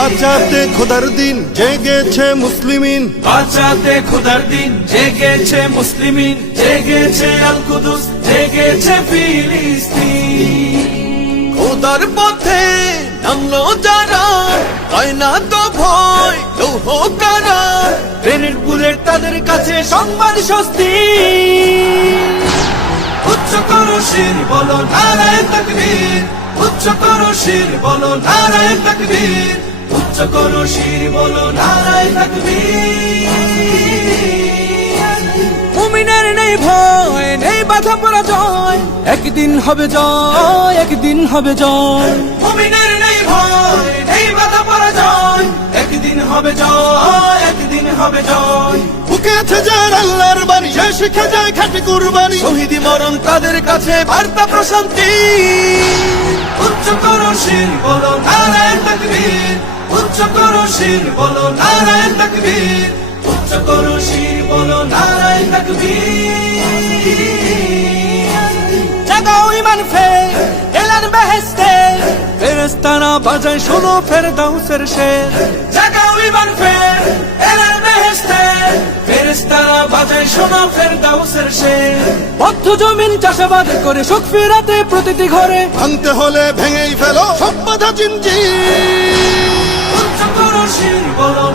বাঁচাতে খোদার দিন জেগেছে মুসলিমিন, বাঁচাতে খোদার দিন জেগেছে মুসলিমিন, জেগেছে আল কুদুস, জেগেছে ফিলিস্তিন। খোদার পথে নামলো যারা, হয় না তো ভয় লৌহ কারা। গ্রেনেড বুলেট তাদের কাছে সম্মান স্বস্তি। উচ্চ করো শির বলো নারায়ে তাকবীর, উচ্চ করো শির বলো নারায়ে তাকবীর, উচ্চ করো শির বলো নারায়ে তাকবীর। মুমিনের নেই ভয়, নেই বাধা পরাজয়, একদিন হবে জয়, একদিন হবে জয়। মুমিনের নেই ভয়, নেই বাধা পরাজয়, একদিন হবে জয়, একদিন হবে জয়। বুকে আছে যার আল্লাহর বাণী, সে শিখে যায় খাঁটি কুরবানি। শহীদি মরণ তাদের কাছে বার্তা প্রশান্তি। উচ্চ করো শির বলো নারায়ে তাকবীর, উচ্চ করো শির বলো নারায়ে তাকবীর, উচ্চ করো শির বলো নারায়ে তাকবীর। জাগাও ঈমান ফের এলান বেহেশতে, ফেরেশতারা বাজায় শোনো ফেরদাউসের শের। জাগাও ঈমান ফের এলান বেহেশতে, ফেরেশতারা বাজায় শোনো ফেরদাউসের শের। বদ্ধ জমিন চাষাবাদ করে সুখ ফিরাতে প্রতিটি ঘরে, ভাঙতে হলে ভেঙেই ফেলো সব বাধা জিনজির। উচ্চ করো শির বলো